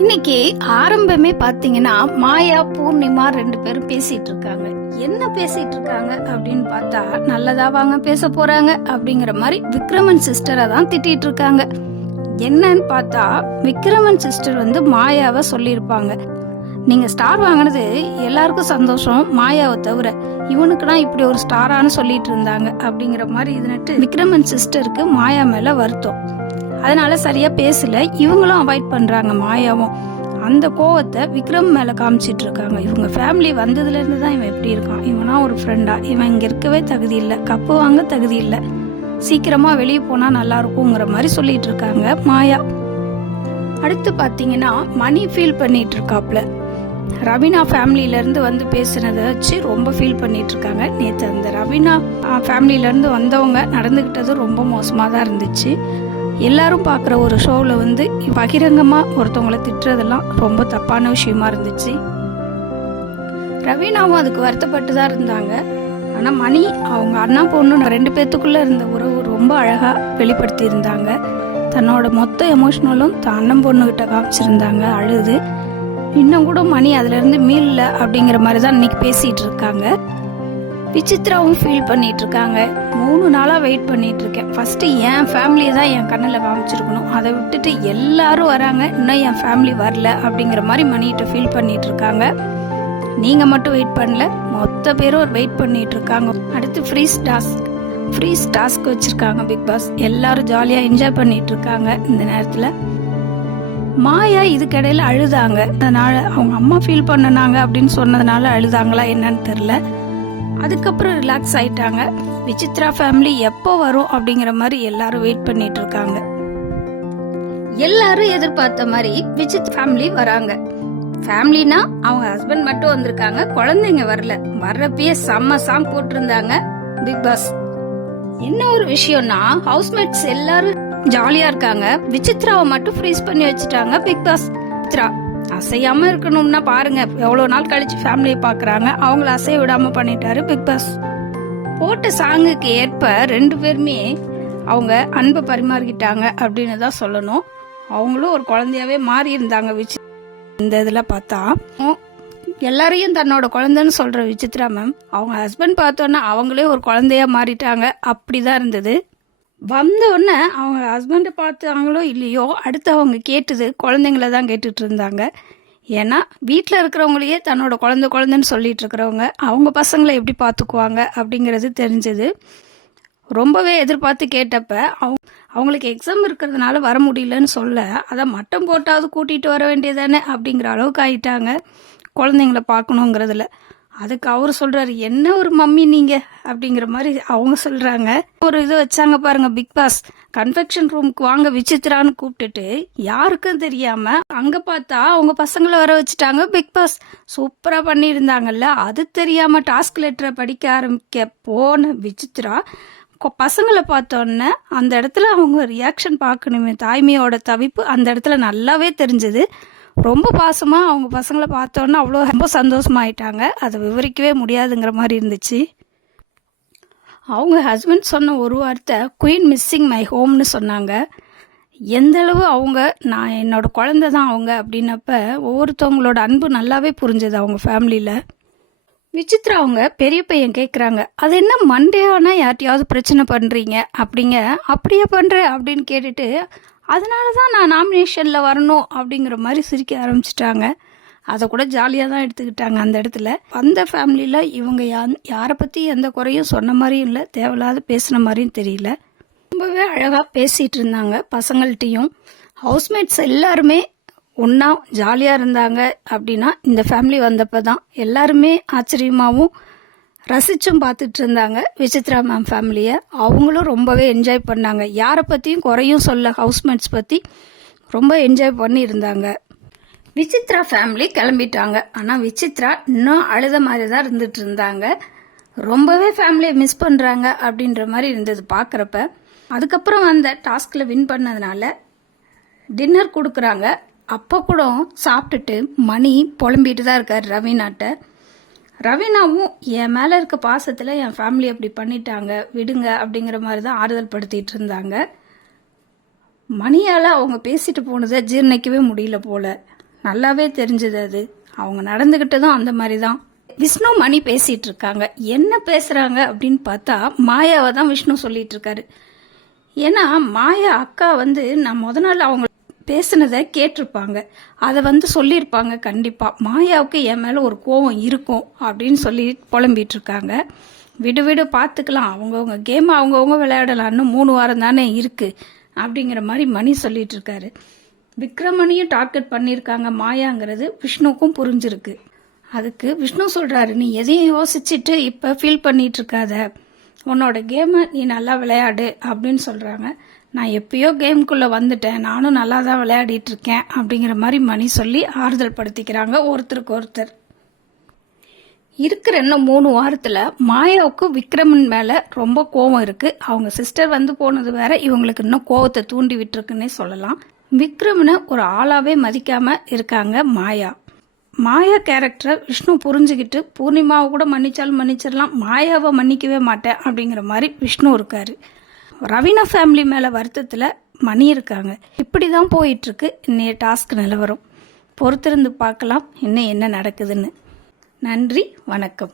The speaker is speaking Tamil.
இன்னைக்கு ஆரம்பமே பாத்தீங்கன்னா மாயா பூர்ணிமா ரெண்டு பேரும் பேசிட்டு இருக்காங்க. என்ன பேசிட்டு இருக்காங்க அப்படின்னு பார்த்தா நல்லதா வாங்க பேச போறாங்க அப்படிங்கிற மாதிரி விக்ரமன் சிஸ்டரை தான் திட்டிட்டு இருக்காங்க. என்னன்னு பார்த்தா விக்ரமன் சிஸ்டர் வந்து மாயாவை சொல்லியிருப்பாங்க. நீங்க ஸ்டார் வாங்கினது எல்லாருக்கும் சந்தோஷம் மாயாவை தவிர இவனுக்குலாம் இப்படி ஒரு ஸ்டாரான்னு சொல்லிட்டு இருந்தாங்க அப்படிங்கிற மாதிரி இதுனட்டு விக்ரமன் சிஸ்டருக்கு மாயா மேல வருத்தம். அதனால சரியா பேசல. இவங்களும் அவாய்ட் பண்றாங்க மாயாவும். அந்த கோவத்தை விக்ரம் மேல காமிச்சிட்டு இருக்காங்க. இவங்க ஃபேமிலி வந்ததுல இருந்து தான் இவன் எப்படி இருக்கான்? இவனா ஒரு ஃப்ரெண்டா இவன் இங்க இருக்கவே தகுதி இல்லை. கப்பு வாங்க தகுதி இல்லை. சீக்கிரமா வெளியே போனா நல்லா இருக்குங்கிற மாதிரி சொல்லிட்டு இருக்காங்க மாயா. அடுத்து பாத்தீங்கன்னா மணி ஃபீல் பண்ணிட்டு இருக்காப்ல. ரவீனா ஃபேமிலியிலேருந்து வந்து பேசுனதை வச்சு ரொம்ப ஃபீல் பண்ணிட்டு இருக்காங்க. நேற்று அந்த ரவீனா ஃபேமிலியிலேருந்து வந்தவங்க நடந்துக்கிட்டது ரொம்ப மோசமாக தான் இருந்துச்சு. எல்லாரும் பார்க்குற ஒரு ஷோவில் வந்து பகிரங்கமாக ஒருத்தவங்கள திட்டுறதெல்லாம் ரொம்ப தப்பான விஷயமா இருந்துச்சு. ரவீனாவும் அதுக்கு வருத்தப்பட்டு தான் இருந்தாங்க. ஆனால் மணி அவங்க அண்ணா பொண்ணு ரெண்டு பேர்த்துக்குள்ளே இருந்த உறவு ரொம்ப அழகாக வெளிப்படுத்தி இருந்தாங்க. தன்னோட மொத்த எமோஷனலும் தான் அண்ணன் பொண்ணுக்கிட்ட காமிச்சிருந்தாங்க அழுது. இன்னும் கூட மணி அதுலேருந்து மீளல அப்படிங்கிற மாதிரி தான் இன்னைக்கு பேசிகிட்டு இருக்காங்க. விசித்ராவும் ஃபீல் பண்ணிட்டு இருக்காங்க மூணு நாளாக வெயிட் பண்ணிட்டு இருக்கேன் ஃபர்ஸ்ட் என் ஃபேமிலியை தான் என் கண்ணில் காமிச்சிருக்கணும். அதை விட்டுட்டு எல்லாரும் வராங்க. இன்னும் என் ஃபேமிலி வரல அப்படிங்கிற மாதிரி மணிகிட்ட ஃபீல் பண்ணிட்டு இருக்காங்க நீங்க மட்டும் வெயிட் பண்ணல. மொத்த பேரும் வெயிட் பண்ணிட்டு இருக்காங்க அடுத்து ஃப்ரீஸ் டாஸ்க் ஃப்ரீஸ் டாஸ்க் வச்சிருக்காங்க பிக் பாஸ் எல்லாரும் ஜாலியாக என்ஜாய் பண்ணிட்டு இருக்காங்க இந்த நேரத்தில். மாயா இதுக்கிடையில் அழுதாங்க. அதனால அவங்க அம்மா ஃபீல் பண்ணனாங்க அப்படின்னு சொன்னதுனால அழுதாங்களா என்னன்னு தெரில அதுக்கப்புறம் ரிலாக்ஸ் ஆயிட்டாங்க. விசித்ரா ஃபேமிலி எப்போ வரும் அப்படிங்கிற மாதிரி எல்லாரும் வெயிட் பண்ணிட்டு இருக்காங்க எல்லாரும் எதிர்பார்த்த மாதிரி விசித் ஃபேமிலி வராங்க. ஃபேமிலினா அவங்க ஹஸ்பண்ட் மட்டும் வந்திருக்காங்க. குழந்தைங்க வரல. வர்றப்பயே செம்ம சாங் போட்டிருந்தாங்க. பிக் பாஸ் என்ன ஒரு விஷயம்னா ஹவுஸ்மேட்ஸ் எல்லாரும் ஜாலியா இருக்காங்க. விசித்ராவை மட்டும் ஃப்ரீஸ் பண்ணி வச்சுட்டாங்க. Bigg Boss Vichitra. அசையாம இருக்கணும்னா பாருங்க. எவ்வளவு நாள் கழிச்சு ஃபேமிலியை பாக்குறாங்க. அவங்கள அசைய விடாம பண்ணிட்டாரு பிக் பாஸ் போட்ட சாங்குக்கு ஏற்ப ரெண்டு பேருமே அவங்க அன்பை பரிமாறிக்கிட்டாங்க அப்படின்னு தான் சொல்லணும். அவங்களும் ஒரு குழந்தையாவே மாறி இருந்தாங்க விசி இந்த இதில் பார்த்தா. எல்லாரையும் தன்னோட குழந்தைன்னு சொல்ற விசித்ரா மேம் அவங்க ஹஸ்பண்ட் பார்த்தோன்னா அவங்களே ஒரு குழந்தையா மாறிட்டாங்க. அப்படிதான் இருந்தது. வந்த உடனே அவங்க ஹஸ்பண்டை பார்த்தாங்களோ இல்லையோ அடுத்து அவங்க கேட்டது குழந்தைங்கள தான் கேட்டுட்டு இருந்தாங்க. ஏன்னா வீட்டில் இருக்கிறவங்களையே தன்னோட குழந்த குழந்தைன்னு சொல்லிட்டு இருக்கிறவங்க அவங்க பசங்களை எப்படி பார்த்துக்குவாங்க அப்படிங்கிறது தெரிஞ்சது. ரொம்பவே எதிர்பார்த்து கேட்டப்ப அவங்க அவங்களுக்கு எக்ஸாம் இருக்கிறதுனால வர முடியலன்னு சொல்ல அதை மட்டம் போட்டாவது கூட்டிகிட்டு வர வேண்டியதானே அப்படிங்கிற அளவுக்கு ஆயிட்டாங்க குழந்தைங்கள பார்க்கணுங்கிறதுல. அதுக்கு அவர் சொல்றாரு என்ன ஒரு மம்மி நீங்க? அப்படிங்கிற மாதிரி அவங்க சொல்றாங்க. ஒரு இது வச்சாங்க பாருங்க பிக் பாஸ் கன்ஃபெக்ஷன் ரூமுக்கு வாங்க விசித்ரான்னு கூப்பிட்டுட்டு யாருக்கும் தெரியாம அங்க பார்த்தா அவங்க பசங்களை வர வச்சுட்டாங்க பிக் பாஸ் சூப்பரா பண்ணியிருந்தாங்கல்ல அது தெரியாம டாஸ்க் லெட்டரை படிக்க ஆரம்பிக்க போன விசித்ரா பசங்களை பார்த்தோன்னே அந்த இடத்துல அவங்க ரியாக்ஷன் பார்க்கணுமே தாய்மையோட தவிப்பு அந்த இடத்துல நல்லாவே தெரிஞ்சது. ரொம்ப பாசமாக அவங்க பசங்களை பார்த்தோன்னே அவ்வளோ ரொம்ப சந்தோஷமாயிட்டாங்க. அதை விவரிக்கவே முடியாதுங்கிற மாதிரி இருந்துச்சு. அவங்க ஹஸ்பண்ட் சொன்ன ஒரு வார்த்தை குயின் மிஸ்ஸிங் மை ஹோம்னு சொன்னாங்க. எந்தளவு அவங்க நான் என்னோட குழந்த தான் அவங்க அப்படின்னப்ப ஒவ்வொருத்தவங்களோட அன்பு நல்லாவே புரிஞ்சது அவங்க ஃபேமிலியில் விசித்ரா அவங்க பெரிய பையன் கேட்குறாங்க அது என்ன மண்டே ஆனால் யார்ட்டையாவது பிரச்சனை பண்ணுறீங்க அப்படிங்க அப்படியே பண்ணுற அப்படின்னு கேட்டுட்டு அதனால தான் நான் நாமினேஷனில் வரணும் அப்படிங்கிற மாதிரி சிரிக்க ஆரம்பிச்சிட்டாங்க. அதை கூட ஜாலியாக தான் எடுத்துக்கிட்டாங்க அந்த இடத்துல. அந்த ஃபேமிலியில் இவங்க யா யாரை பற்றி எந்த குறையும் சொன்ன மாதிரியும் இல்லை தேவையில்லாத பேசின மாதிரியும் தெரியல. ரொம்பவே அழகாக பேசிகிட்டு இருந்தாங்க பசங்கள்கிட்டையும். ஹவுஸ்மேட்ஸ் எல்லாருமே ஒன்றா ஜாலியாக இருந்தாங்க அப்படின்னா இந்த ஃபேமிலி வந்தப்போ தான் எல்லாருமே ஆச்சரியமாகவும் ரசிச்சும் பார்த்துட்டு இருந்தாங்க விசித்ரா மேம் ஃபேமிலியை அவங்களும் ரொம்பவே என்ஜாய் பண்ணாங்க. யாரை பற்றியும் குறையும் சொல்ல ஹவுஸ்மேட்ஸ் பற்றி ரொம்ப என்ஜாய் பண்ணி இருந்தாங்க விசித்ரா ஃபேமிலி கிளம்பிட்டாங்க. ஆனால் விசித்ரா இன்னும் அழுத மாதிரி தான் இருந்துட்டு இருந்தாங்க ரொம்பவே ஃபேமிலியை மிஸ் பண்ணுறாங்க அப்படின்ற மாதிரி இருந்தது பார்க்குறப்ப. அதுக்கப்புறம் அந்த டாஸ்கில் வின் பண்ணதுனால டின்னர் கொடுக்குறாங்க. அப்போ கூட சாப்பிட்டுட்டு மணி புலம்பிட்டு தான் இருக்கார் ரவிநாட்டை ரவீனாவும் என் மேலே இருக்க பாசத்தில் என் ஃபேமிலி அப்படி பண்ணிட்டாங்க விடுங்க அப்படிங்கிற மாதிரி தான் ஆறுதல் படுத்திட்டு இருந்தாங்க. மணியால் அவங்க பேசிட்டு போனதை ஜீர்ணிக்கவே முடியல போல. நல்லாவே தெரிஞ்சது அது. அவங்க நடந்துக்கிட்டதும் அந்த மாதிரி தான் விஷ்ணு மணி பேசிகிட்டு இருக்காங்க. என்ன பேசுகிறாங்க அப்படின்னு பார்த்தா மாயாவை தான் விஷ்ணு சொல்லிட்டு இருக்காரு. ஏன்னா மாயா அக்கா வந்து நான் முத நாள் அவங்க பேசுனதை கேட்டிருப்பாங்க. அதை வந்து சொல்லியிருப்பாங்க கண்டிப்பாக மாயாவுக்கு என் மேலே ஒரு கோவம் இருக்கும் அப்படின்னு சொல்லி புலம்பிகிட்டு இருக்காங்க விடு விடு பார்த்துக்கலாம் அவங்கவுங்க கேம் அவங்கவுங்க விளையாடலான்னு மூணு வாரம் தானே இருக்குது அப்படிங்கிற மாதிரி மணி சொல்லிட்டு இருக்காரு விக்ரமணியும் டார்கெட் பண்ணியிருக்காங்க மாயாங்கிறது விஷ்ணுவுக்கும் புரிஞ்சிருக்கு. அதுக்கு விஷ்ணு சொல்கிறாரு நீ எதையும் யோசிச்சுட்டு இப்போ ஃபீல் பண்ணிகிட்டு இருக்காத உன்னோட கேமை நீ நல்லா விளையாடு அப்படின்னு சொல்கிறாங்க நான் எப்பயோ கேம்குள்ளே வந்துட்டேன். நானும் நல்லா தான் விளையாடிட்டு இருக்கேன் அப்படிங்கிற மாதிரி மணி சொல்லி ஆறுதல் படுத்திக்கிறாங்க ஒருத்தருக்கு ஒருத்தர். இருக்கிற இன்னும் மூணு வாரத்தில் மாயாவுக்கு விக்ரமன் மேலே ரொம்ப கோவம் இருக்குது அவங்க சிஸ்டர் வந்து போனது வேற. இவங்களுக்கு இன்னும் கோவத்தை தூண்டி விட்டுருக்குன்னே சொல்லலாம். விக்ரமனை ஒரு ஆளாகவே மதிக்காமல் இருக்காங்க மாயா. மாயா கேரக்டரை விஷ்ணு புரிஞ்சுக்கிட்டு பூர்ணிமாவை கூட மன்னிச்சாலும் மன்னிச்சிடலாம். மாயாவை மன்னிக்கவே மாட்டேன். அப்படிங்கிற மாதிரி விஷ்ணு இருக்காரு. ரவீனா ஃபேமிலி மேலே வருத்தத்தில் மணி இருக்காங்க. இப்படி தான் போயிட்டுருக்கு. இன்னைய டாஸ்க் நிலவரம். பொறுத்திருந்து பார்க்கலாம். இன்னும் என்ன நடக்குதுன்னு. நன்றி வணக்கம்.